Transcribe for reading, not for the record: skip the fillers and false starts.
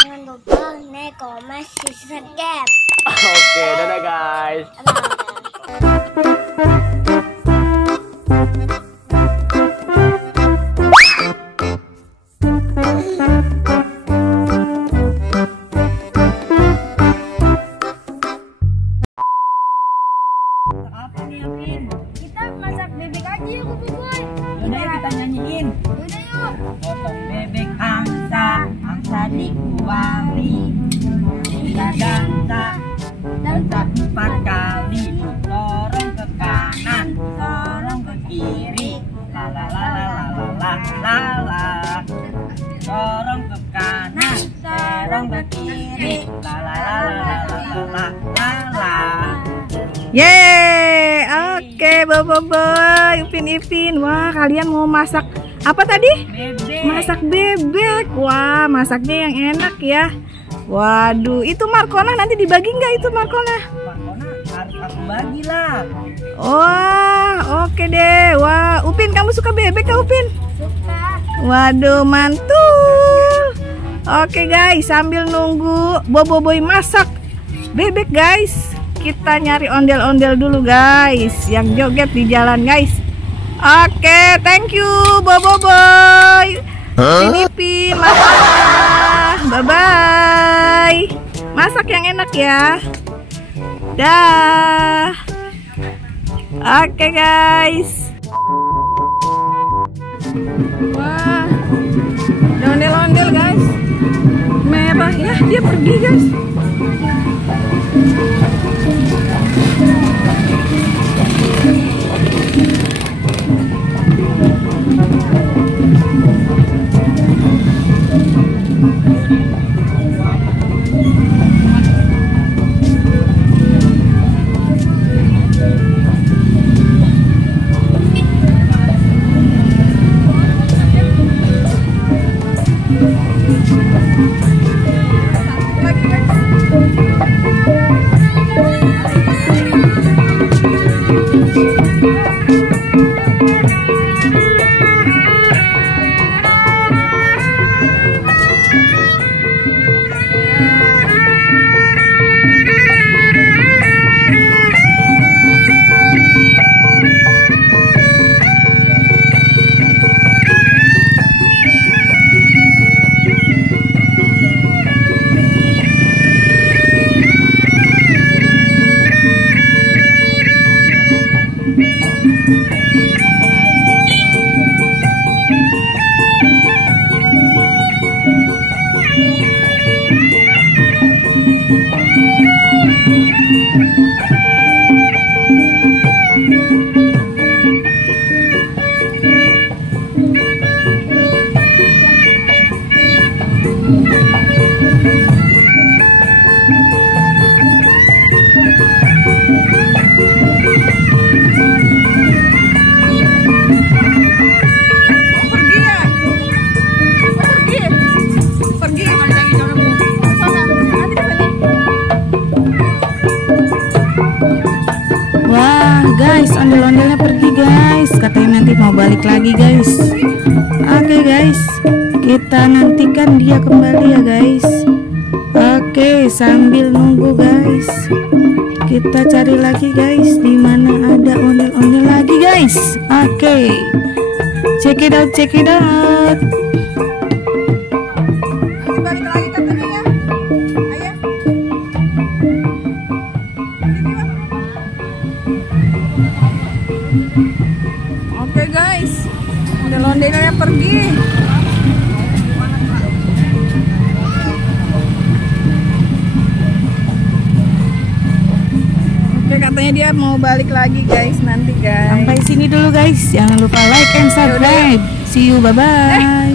Jangan lupa like, comment, subscribe. Oke, dadah guys. Apa nih Apin? Kita masak bebek aja yuk, Boboiboy. Yaudah yuk kita nyanyiin. Udah yuk. Potong bebek angsa, angsa dikuali. Tiga dansa, dansa 4 kali. Dorong ke kanan, dorong ke kiri. La la la la la la la la. Dorong ke kanan, dorong ke kiri. La la la la la la la la. Yeay, oke Boboiboy, Ipin. Wah, kalian mau masak apa tadi? Bebek. Masak bebek. Wah, masaknya yang enak ya. Waduh, itu Markona nanti dibagi nggak itu Markona? Markona harus aku bagi lah. Wah, oke deh. Wah, Upin, kamu suka bebek kah Upin? Suka. Waduh, mantul. Oke guys, sambil nunggu Boboiboy masak bebek guys, kita nyari ondel-ondel dulu guys, yang joget di jalan guys. Oke, thank you Boboiboy. Ini masak. Bye-bye. Masak yang enak ya. Dah. Oke guys. Wah, ada ondel-ondel guys. Merah ya, dia pergi guys. Guys, ondel-ondelnya pergi guys, katanya nanti mau balik lagi guys. Oke guys, kita nantikan dia kembali ya guys. Oke, sambil nunggu guys, kita cari lagi guys di mana ada ondel-ondel lagi guys. Oke, check it out, check it out. Balik lagi katanya ya. Ayo. Oke guys, ondel-ondelnya pergi. Oke, katanya dia mau balik lagi guys nanti guys. Sampai sini dulu guys, jangan lupa like and subscribe. See you, bye bye.